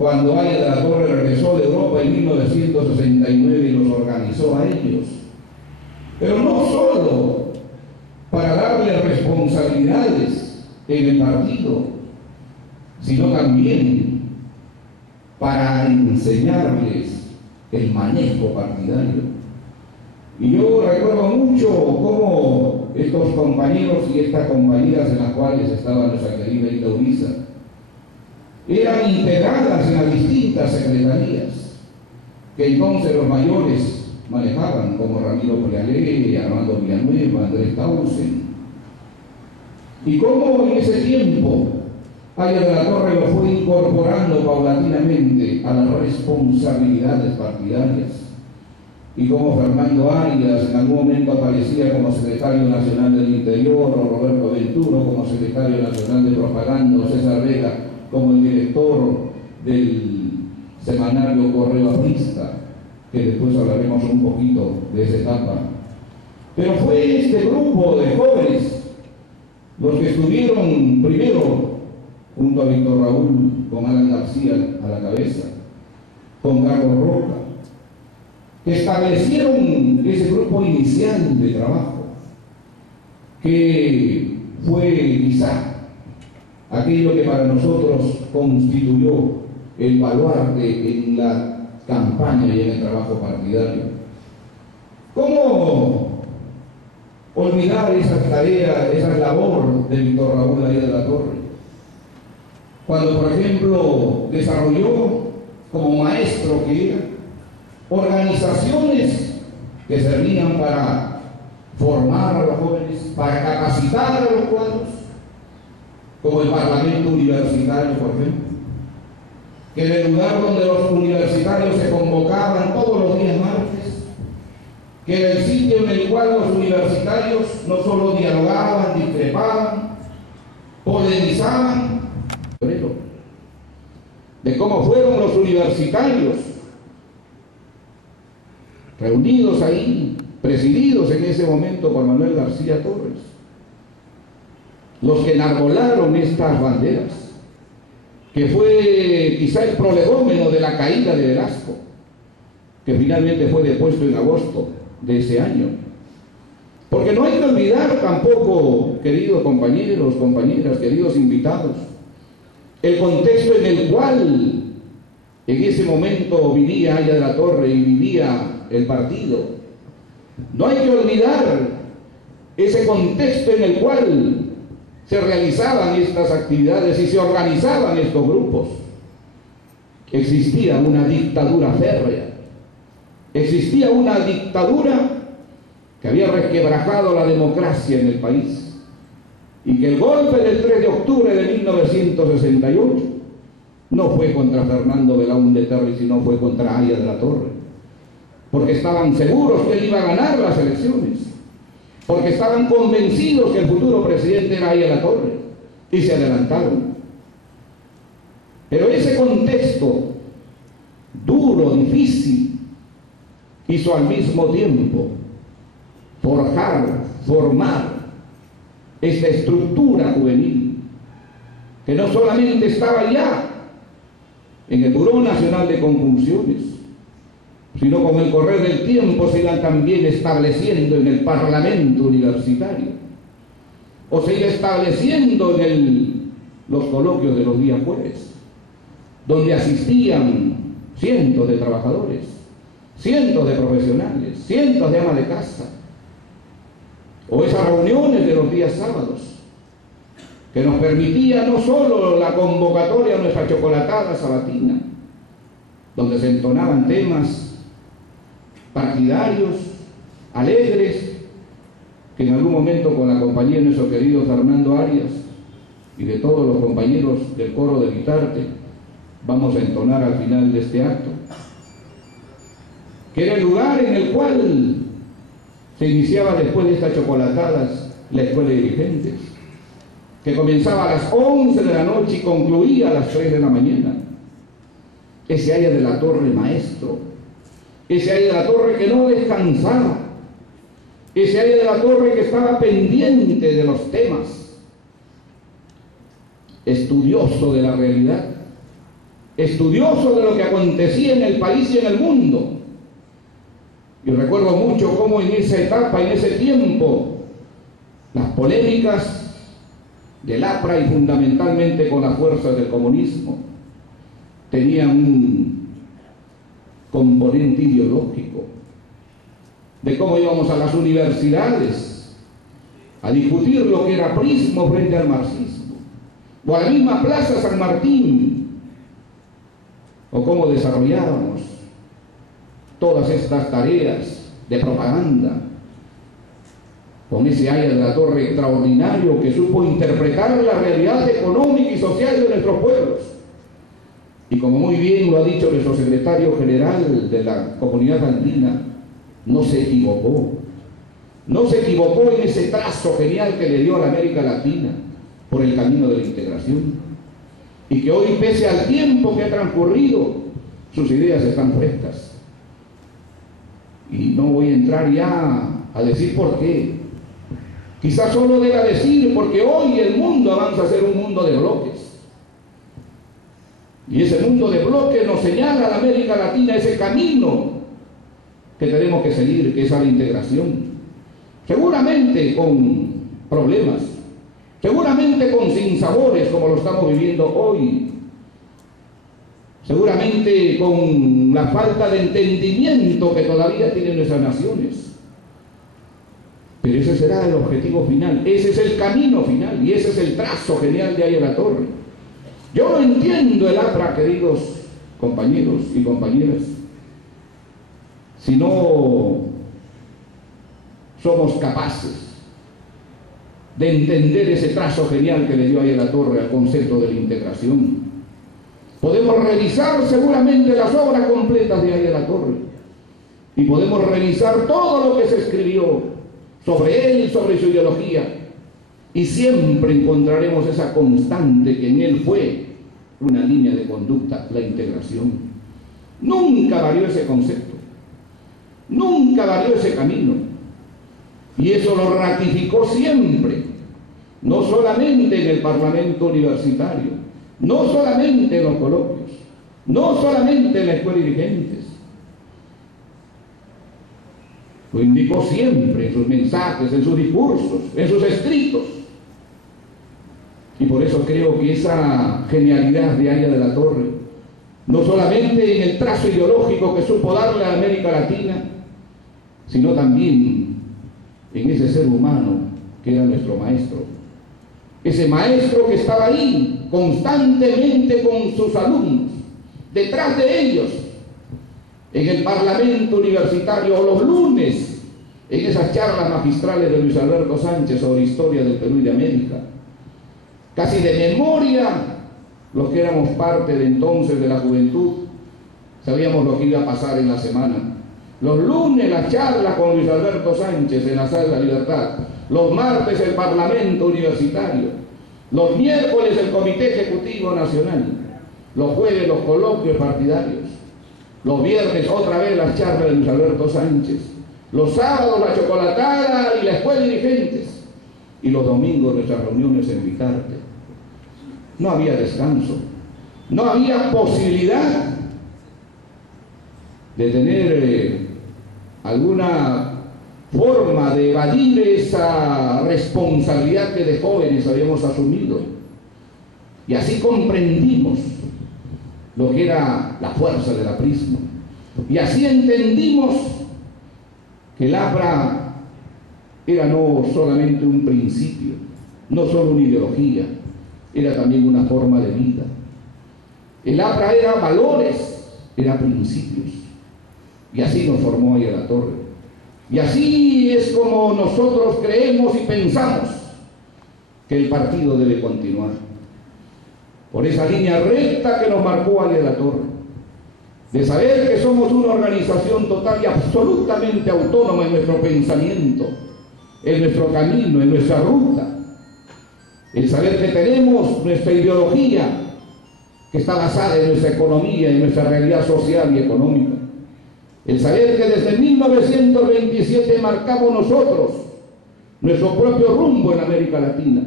cuando Aya de la Torre regresó de Europa en 1969 y los organizó a ellos. Pero no solo para darle responsabilidades en el partido, sino también para enseñarles el manejo partidario. Y yo recuerdo mucho cómo estos compañeros y estas compañeras en las cuales estaba nuestra querida Ita Uriza eran integradas en las distintas secretarías que entonces los mayores manejaban, como Ramiro Prialé, Armando Villanueva, Andrés Tausen. Y cómo en ese tiempo Aya de la Torre lo fue incorporando paulatinamente a las responsabilidades partidarias. Y como Fernando Arias en algún momento aparecía como secretario nacional del Interior, o Roberto Venturo como secretario nacional de Propaganda, o César Vega como el director del semanario Correo Aprista, que después hablaremos un poquito de esa etapa. Pero fue este grupo de jóvenes los que estuvieron primero junto a Víctor Raúl, con Alan García a la cabeza, con Carlos Roca, que establecieron ese grupo inicial de trabajo, que fue quizá aquello que para nosotros constituyó el baluarte en la campaña y en el trabajo partidario. ¿Cómo olvidar esa tarea, esa labor de Víctor Raúl Aya de la Torre? Cuando, por ejemplo, desarrolló como maestro que era organizaciones que servían para formar a los jóvenes, para capacitar a los cuadros, como el Parlamento Universitario, por ejemplo, que en el lugar donde los universitarios se convocaban todos los días martes, que era el sitio en el cual los universitarios no solo dialogaban, discrepaban, polemizaban, de cómo fueron los universitarios reunidos ahí, presididos en ese momento por Manuel García Torres, los que enarbolaron estas banderas, que fue quizá el prolegómeno de la caída de Velasco, que finalmente fue depuesto en agosto de ese año. Porque no hay que olvidar tampoco, queridos compañeros, compañeras, queridos invitados, el contexto en el cual en ese momento vivía Aya de la Torre y vivía el partido. No hay que olvidar ese contexto en el cual se realizaban estas actividades y se organizaban estos grupos. Existía una dictadura férrea, existía una dictadura que había resquebrajado la democracia en el país, y que el golpe del 3 de octubre de 1968 no fue contra Fernando Belaúnde Terry, sino fue contra Aya de la Torre, porque estaban seguros que él iba a ganar las elecciones, porque estaban convencidos que el futuro presidente era Aya de la Torre, y se adelantaron. Pero ese contexto duro, difícil, hizo al mismo tiempo forjar, formar esta estructura juvenil, que no solamente estaba ya en el Buró Nacional de Conjunciones, sino con el correr del tiempo se iban también estableciendo en el Parlamento Universitario, o se iba estableciendo en los coloquios de los días jueves, donde asistían cientos de trabajadores, cientos de profesionales, cientos de amas de casa, o esas reuniones de los días sábados, que nos permitía no solo la convocatoria a nuestra chocolatada sabatina, donde se entonaban temas partidarios, alegres, que en algún momento con la compañía de nuestro querido Fernando Arias y de todos los compañeros del coro de Guitarte vamos a entonar al final de este acto, que era el lugar en el cual se iniciaba después de estas chocolatadas la escuela de dirigentes, que comenzaba a las 11 de la noche y concluía a las 3 de la mañana. Ese Aya de la Torre maestro, ese Aya de la Torre que no descansaba, ese Aya de la Torre que estaba pendiente de los temas, estudioso de la realidad, estudioso de lo que acontecía en el país y en el mundo. Y recuerdo mucho cómo en esa etapa, en ese tiempo, las polémicas del APRA y fundamentalmente con las fuerzas del comunismo tenían un componente ideológico de cómo íbamos a las universidades a discutir lo que era prismo frente al marxismo, o a la misma Plaza San Martín, o cómo desarrollábamos todas estas tareas de propaganda con ese Aya de la Torre extraordinario que supo interpretar la realidad económica y social de nuestros pueblos. Y como muy bien lo ha dicho nuestro secretario general de la Comunidad Andina, no se equivocó. No se equivocó en ese trazo genial que le dio a la América Latina por el camino de la integración. Y que hoy, pese al tiempo que ha transcurrido, sus ideas están frescas. Y no voy a entrar ya a decir por qué. Quizás solo deba decir porque hoy el mundo avanza a ser un mundo de bloques. Y ese mundo de bloques nos señala a la América Latina ese camino que tenemos que seguir, que es a la integración. Seguramente con problemas, seguramente con sinsabores como lo estamos viviendo hoy, seguramente con la falta de entendimiento que todavía tienen nuestras naciones. Pero ese será el objetivo final, ese es el camino final y ese es el trazo genial de Aya de la Torre. Yo no entiendo el APRA, queridos compañeros y compañeras, si no somos capaces de entender ese trazo genial que le dio Aya de la Torre al concepto de la integración. Podemos revisar seguramente las obras completas de Aya de la Torre y podemos revisar todo lo que se escribió sobre él y sobre su ideología, y siempre encontraremos esa constante que en él fue una línea de conducta, la integración. Nunca varió ese concepto, nunca varió ese camino, y eso lo ratificó siempre, no solamente en el Parlamento universitario, no solamente en los coloquios, no solamente en la escuela de dirigentes. Lo indicó siempre en sus mensajes, en sus discursos, en sus escritos. Y por eso creo que esa genialidad de Aya de la Torre, no solamente en el trazo ideológico que supo darle a América Latina, sino también en ese ser humano que era nuestro maestro. Ese maestro que estaba ahí constantemente con sus alumnos, detrás de ellos, en el Parlamento universitario, o los lunes, en esas charlas magistrales de Luis Alberto Sánchez sobre historia del Perú y de América. Casi de memoria, los que éramos parte de entonces de la juventud, sabíamos lo que iba a pasar en la semana. Los lunes las charlas con Luis Alberto Sánchez en la Sala de la Libertad, los martes el Parlamento universitario, los miércoles el Comité Ejecutivo Nacional, los jueves los coloquios partidarios, los viernes otra vez las charlas de Luis Alberto Sánchez, los sábados la chocolatada y la escuela de dirigentes, y los domingos nuestras reuniones en Vitarte. No había descanso, no había posibilidad de tener alguna forma de evadir esa responsabilidad que de jóvenes habíamos asumido. Y así comprendimos lo que era la fuerza del aprismo. Y así entendimos que el APRA era no solamente un principio, no solo una ideología, era también una forma de vida. El APRA era valores, era principios. Y así nos formó Aya de la Torre. Y así es como nosotros creemos y pensamos que el partido debe continuar. Por esa línea recta que nos marcó Aya de la Torre, de saber que somos una organización total y absolutamente autónoma en nuestro pensamiento, en nuestro camino, en nuestra ruta. El saber que tenemos nuestra ideología, que está basada en nuestra economía, en nuestra realidad social y económica. El saber que desde 1927 marcamos nosotros nuestro propio rumbo en América Latina.